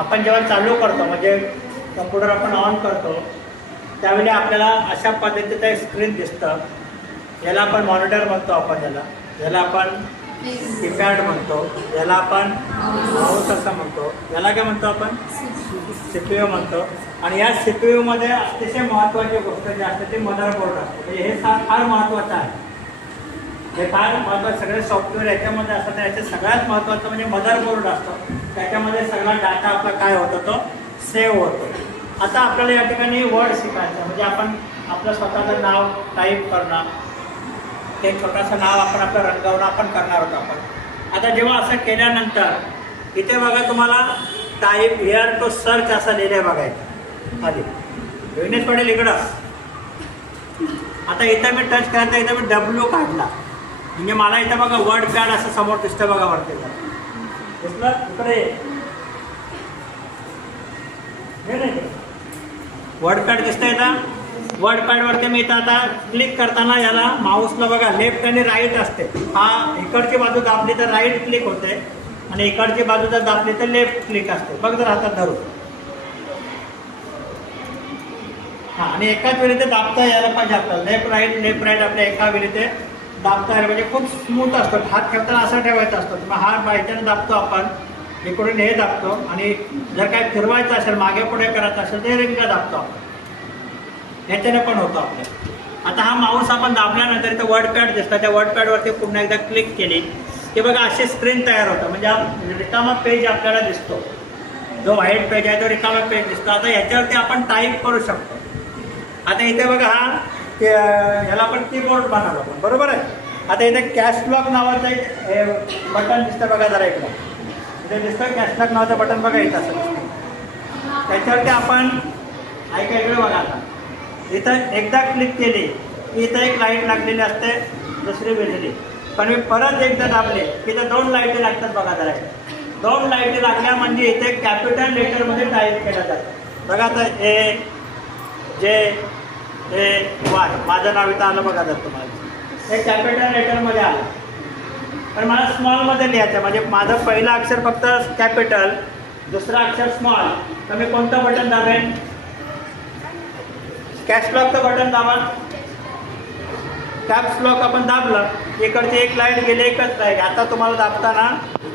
आपण जेव्हा चालू करतो म्हणजे कम्प्युटर आपण ऑन करतो त्यावेळी आपल्याला अशा पद्धतीचं एक स्क्रीन दिसतं. याला आपण मॉनिटर म्हणतो, याला आपण कीपॅड म्हणतो, याला आपण माऊस असं म्हणतो, याला काय म्हणतो आपण CPU म्हणतो. आणि या CPU मध्ये अतिशय महत्त्वाची गोष्ट जी असते ती मदरबोर्ड असते. म्हणजे हे फार महत्त्वाचं आहे. हे फार महत्त्वाचं सगळे सॉफ्टवेअर याच्यामध्ये असतात. याचे सगळ्यात महत्त्वाचं म्हणजे मदरबोर्ड असतो. त्याच्यामध्ये सगळा डाटा आपला काय होतो तो सेव्ह होतो. आता आपल्याला या ठिकाणी वर्ड शिकायचं म्हणजे आपण आपलं स्वतःचं नाव टाईप करणं, ते छोटंसं नाव आपण आपलं रंगवणं आपण करणार होतो आपण. आता जेव्हा असं केल्यानंतर इथे बघा तुम्हाला टाईप हिअर टू सर्च असं लिहिलं बघायचं आधी विघ्नेश पटेल इकडं. आता इथं मी टच करायचं, इथं मी W काढला म्हणजे मला इथं बघा वर्ड पॅड असं समोर दिसतं बघा वरती दिसलं इकडे वर्ड पॅड दिसतं इथं. वर्ड पॅडवरती मी इथं आता क्लिक करताना याला माऊसला बघा लेफ्ट आणि राईट असते. हा इकडची बाजू दाबली तर राईट क्लिक होते आणि इकडची बाजू जर दाबली तर लेफ्ट क्लिक असते. बघ जर हातात धरू हां आणि एकाच वेळी ते दाबता यायला पाहिजे आपल्याला. लेफ्ट राईट आपल्या एका वेळी ते दाबता यायला म्हणजे खूप स्मूथ असतो. हात ठेवताना असा ठेवायचा असतो. मग हा बायच्याने दाबतो आपण, इकडून हे दाबतो आणि जर काय फिरवायचं असेल मागे पुढे करायचं असेल ते रिंगला दाबतो आपण. ह्याच्याने पण होतं आपलं. आता हा माऊस आपण दाबल्यानंतर इथं वर्ड पॅड दिसतं. त्या वर्ड पॅडवरती पुन्हा एकदा क्लिक केली की बघा अशी स्क्रीन तयार होतं. म्हणजे हा रिकामा पेज आपल्याला दिसतो. जो व्हाईट पेज आहे तो रिकामा पेज दिसतो. आता याच्यावरती आपण टाईप करू शकतो. आता इथे बघा हा ह्याला आपण कीबोर्ड बनवलं आपण बरोबर आहे. आता इथे कॅश लॉक नावाचं एक बटन दिसतं बघा जरा इकडं. इथे दिसतं कॅश लॉक नावाचं बटन बघा इथं असं दिसतं. त्याच्यावरती आपण ऐका इकडे बघा. आता इथं एकदा क्लिक केली की इथं एक लाईट लागलेली असते, दुसरी वेगळी. पण मी परत एकदा दाबले की इथं 2 लाईटी लागतात बघा जरा. 2 लाईटी लागल्या म्हणजे इथे कॅपिटल लेटरमध्ये टाईप केलं जातं बघा. आता AJAY माझं नाव इथं आलं बघा. जर तुम्हाला हे कॅपिटल लेटरमध्ये आलं पण मला स्मॉलमध्ये लिहायचं म्हणजे माझं पहिलं अक्षर फक्त कॅपिटल, दुसरं अक्षर स्मॉल. तर मी कोणतं बटन दाबेन? कॅश लॉकचं बटन दाबा. कॅप्स लॉक आपण दाबलं, इकडची एक लाईट गेली, एकच लाईट. आता तुम्हाला दाबताना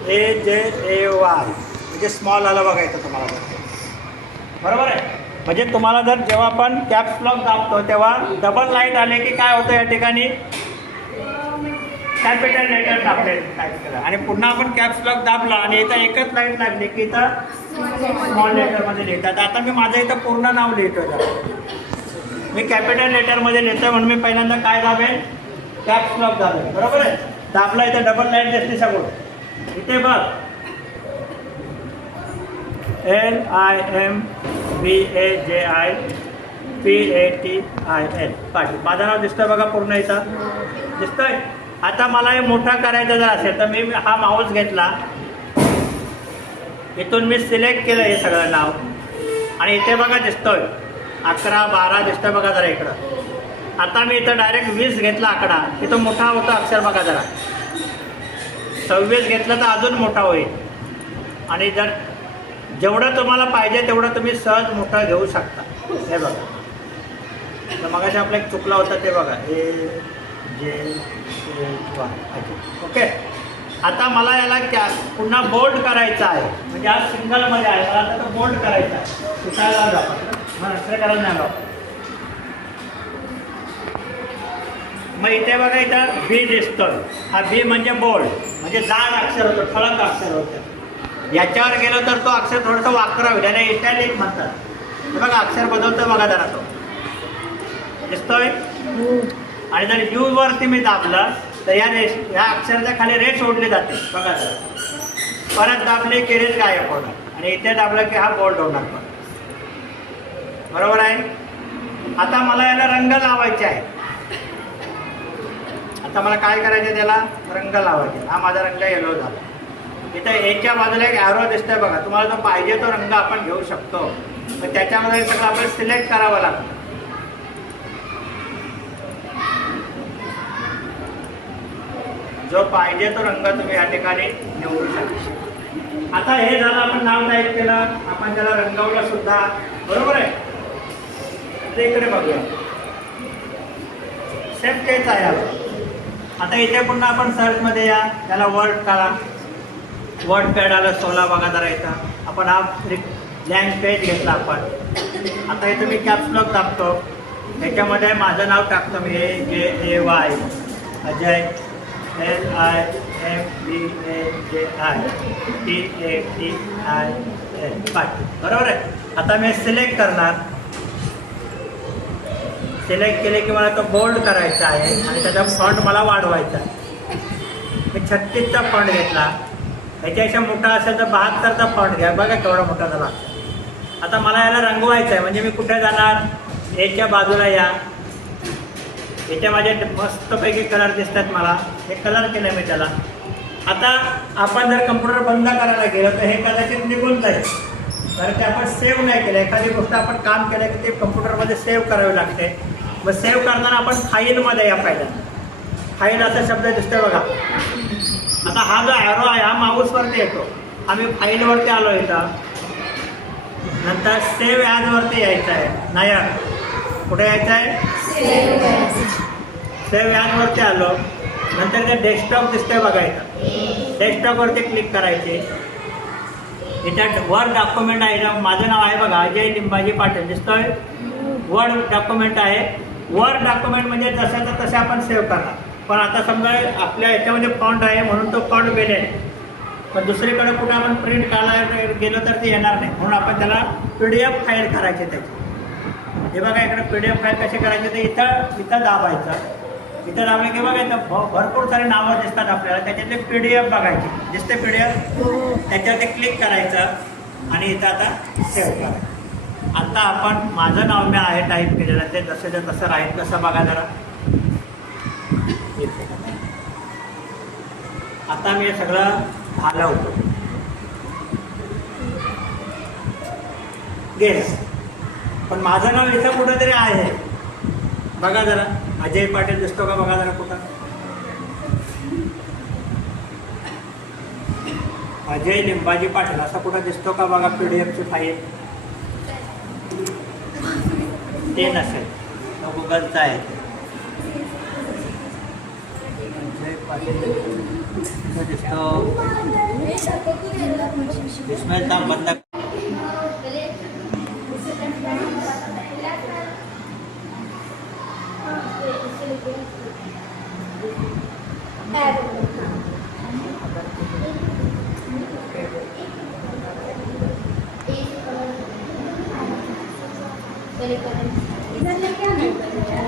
AJAY म्हणजे स्मॉल आलं बघायचं तुम्हाला बरोबर आहे. म्हणजे तुम्हाला जर जेव्हा आपण कॅप्स लॉक दाबतो तेव्हा डबल लाईट आले की काय होतं या ठिकाणी कॅपिटल लेटर दाबले टाईप केलं आणि पुन्हा आपण कॅप्स लॉक दाबला आणि इथं एकच लाईट लागली की इथं स्मॉल लेटरमध्ये लिहितात. आता मी माझं इथं पूर्ण नाव लिहितो. मी कॅपिटल लेटरमध्ये लिहितो म्हणून मी पहिल्यांदा काय दाबेन? कॅप्स लॉक दाबेन बरोबर आहे. दाबला इथं डबल लाईट दिसली सगळं. इथे बघ LIMBAJIPATIL पाटील माझं नाव दिसतंय बघा पूर्ण इथं दिसतंय. आता मला हे मोठा करायचं जर असेल तर मी हा माऊस घेतला, इथून मी सिलेक्ट केलं हे सगळं नाव आणि इथे बघा दिसतोय 11, 12 दिसतोय बघा जरा इकडं. आता मी इथं डायरेक्ट 20 घेतला आकडा, इथं मोठा होता अक्षर बघा जरा. 26 घेतलं तर अजून मोठा होईल आणि जर जेवढं तुम्हाला पाहिजे तेवढं तुम्ही सहज मोठा घेऊ शकता. हे बघा तर मगाशी आपला एक चुकला होता ते बघा AJAY ओके. आता मला याला पुन्हा बोल्ड करायचं आहे म्हणजे आज सिंगलमध्ये आहे. मला आता तो बोल्ड करायचा आहे. सुटायला जातो अक्षर करायला नाही लावतो. मग इथे बघा इथं B दिसतोय. हा B म्हणजे बोल्ड म्हणजे जाड अक्षर होतं, ठळक अक्षर होतं. याच्यावर गेलो तर तो अक्षर थोडंसं वाकरा होईल आणि इटॅलिक म्हणतात. हे बघा अक्षर बदलतो बघा जरा तो दिसतोय. आणि जर U वरती मी दाबलं तर या अक्षराच्या खाली रेष ओढली जाते बघा. परत दाबले की रेष गायब होणार आणि इथे दाबलं की हा बोल्ड होणार बरोबर आहे. आता मला याला रंग लावायचे आहे. आता मला काय करायचं त्याला रंग लावायचे. हा माझा रंग येलो झाला. इथं एच्या बाजूला एक ॲरो दिसतोय बघा. तुम्हाला जो पाहिजे तो रंग आपण घेऊ शकतो. पण त्याच्यामध्ये सगळं आपण सिलेक्ट करावं लागतं. जो पाहिजे तो रंग तुम्ही या ठिकाणी निवडू शकता. आता हे झालं, आपण नाव टाईप केलं, आपण त्याला रंगवलं सुद्धा, बरोबर आहे. आता इकडे बघूया, सेम तेच आहे. आता इथे पुन्हा आपण सर्चमध्ये या, त्याला वर्ड काढा, वर्ड पॅड आलं 16 बघा जरा इथं. आपण हा ब्लँक पेज घेतला आपण. आता इथं मी कॅप्स लॉक दाबतो, त्याच्यामध्ये माझं नाव टाकतो मी AJAY अजय LIMBAJI पाटील, बरोबर आहे. आता मी सिलेक्ट करणार, सिलेक्ट केले की मला तो बोल्ड करायचा आहे आणि त्याचा फॉन्ट मला वाढवायचा आहे. मी 36चा फॉन्ट घेतला, ह्याच्यापेक्षा मोठा असेल तर 72चा फॉन्ट घ्या, बघा केवढा मोठा झाला. आता मला याला रंगवायचं आहे, म्हणजे मी कुठे जाणार, याच्या बाजूला या, याच्या माझ्या मस्तपैकी कलर दिसतात मला, हे कलर केलं मी त्याला. आता आपण जर कम्प्युटर बंद करायला गेलो तर हे कदाचित निघून जाईल, कारण ते आपण सेव्ह नाही केलं. एखादी गोष्ट आपण काम केलं की ते कम्प्युटरमध्ये सेव्ह करावी लागते. मग सेव्ह करताना आपण फाईलमध्ये या, पहिल्यांदा फाईल असा शब्द दिसतोय बघा. आता हा जो ॲरो आहे हा माऊसवरती येतो, आम्ही फाईलवरती आलो इथं, नंतर सेव्ह ॲजवरती यायचं आहे. नाही कुठे यायचं आहे, सेव्ह ॲजवरती आलो, नंतर ते डेस्कटॉप दिसतंय बघा इथं, डेस्कटॉपवरती क्लिक करायचे. याच्यात वर्ड डॉक्युमेंट आहे, माझं नाव आहे बघा अजय लिंबाजी पाटील दिसतोय, वर्ड डॉक्युमेंट आहे. वर्ड डॉक्युमेंट म्हणजे जशाचं तसं आपण सेव्ह करणार. पण आता समजा आपल्या याच्यामध्ये फॉन्ट आहे म्हणून तो फॉन्ट वेलेल, पण दुसरीकडे कुठे आपण प्रिंट काढायला गेलो तर ते येणार नाही, म्हणून आपण त्याला PDF फाईल करायची त्याची. हे बघा इकडे PDF फाईल कशी करायची, तर इथं दाबायचं, इथं दाबले की बघा इथं भरपूर सारे नावं दिसतात आपल्याला, त्याच्यातले PDF बघायची, दिसते PDF, त्याच्यावरती क्लिक करायचं आणि इथं आता सेव्ह करायचं. आता आपण माझं नाव मी आहे टाईप केलेलं, ते जसं तसं राहील कसं बघा जरा. आता मी हे सगळं हलवतो, गेलं, पण माझं नाव इथं कुठंतरी आहे बघा जरा, अजय पाटील दिसतो का बघा जरा कुठं, अजय लिंबाजी पाटील असं कुठं दिसतो का बघा. PDFची फाईल ते नसेल, तो गुगलचा आहे. अजय पाटील दिसतो, इसमें दाम बंद. इधर लेके आना।